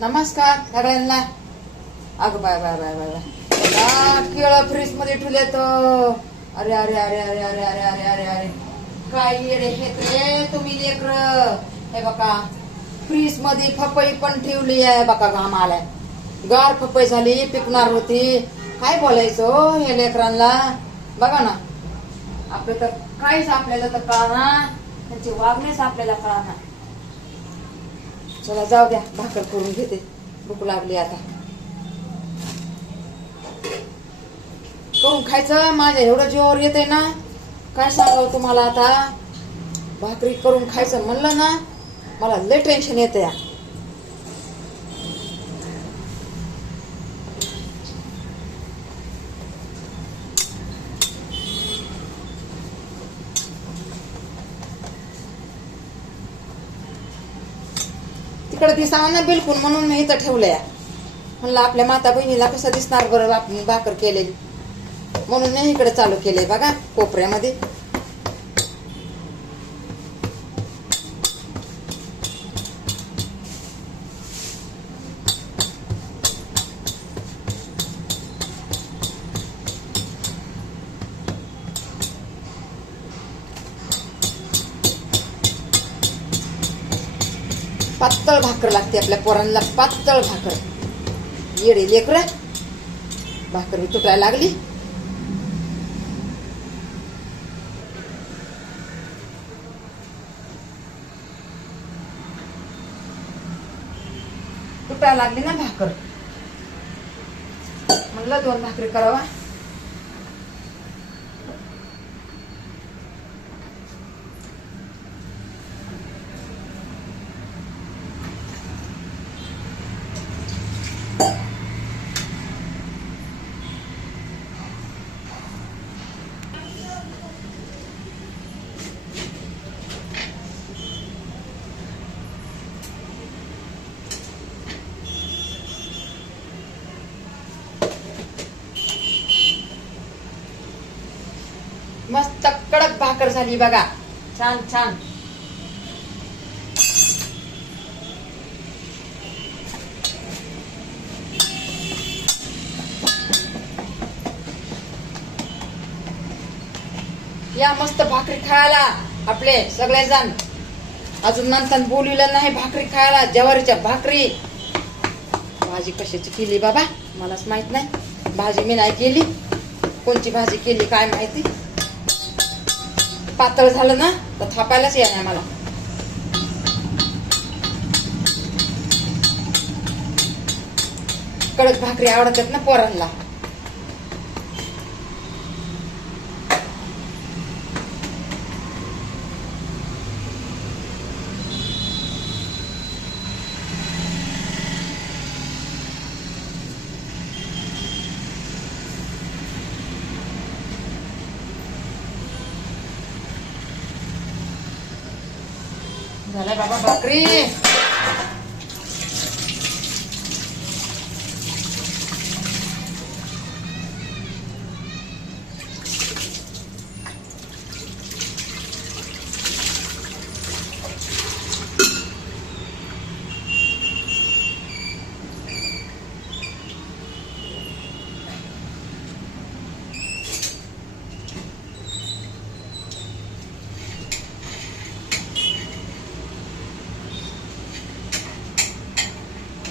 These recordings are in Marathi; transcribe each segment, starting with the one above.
नमस्कार सगळ्यांना. अगं बाय बाय बाय बाय बाय केळं फ्रीज मध्ये ठेवले तर. अरे अरे अरे अरे अरे अरे अरे अरे अरे काय येडे हेत रे तुम्ही लेकर. हे बघा फ्रीज मध्ये पपई पण ठेवली आहे बघा. घाम आलाय, गार पपई झाली, पिकणार होती. काय बोलायचं हे लेकरांना. बघा ना आपलं तर काहीच आपल्याला तर कळना, त्यांचे वागणेच आपल्याला कळना. चला जाऊ द्या, भाकर करून घेते, भूक लागली आता. करून खायचं. माझ्या एवढं जीवावर येते ना, काय सांगावं तुम्हाला. आता भाकरी करून खायचं म्हणलं ना, मला लय टेन्शन येते या. तिकडे दिसावं ना बिलकुल, म्हणून मी इथं ठेवलंय. म्हणलं आपल्या माता बहिणीला कसं दिसणार बरं आपण भाकर केलेली, म्हणून मी इकडे चालू केलंय बघा कोपऱ्यामध्ये. पातळ भाकर लागते आपल्या पोरांना, पातळ भाकर. येडे लेकर, भाकर तुटायला लागली. तुटायला लागली ना भाकर, म्हणलं 2 भाकरी करावा. मस्त कडक भाकर झाली बघा, छान छान. या मस्त भाकरी खायला आपले सगळेजण. अजून नंतर बोलवलं नाही भाकरी खायला, ज्वारीच्या भाकरी. भाजी कशाची केली बाबा मलाच माहित नाही. भाजी मी नाही केली, कोणची भाजी केली काय माहिती. पातळ झालं ना तर थापायलाच येणार मला. कडक भाकरी आवडतात ना पोरांना. झालं बाबा भाकरी.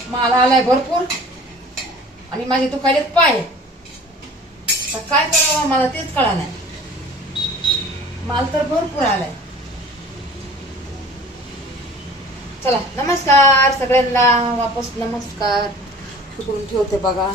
मला आलाय भरपूर आणि माझे दुखायलेत पाय. काय करावं मला तेच कळा नाही. माल तर भरपूर आलाय. चला नमस्कार सगळ्यांना, वापस नमस्कार. ठेवते बघा.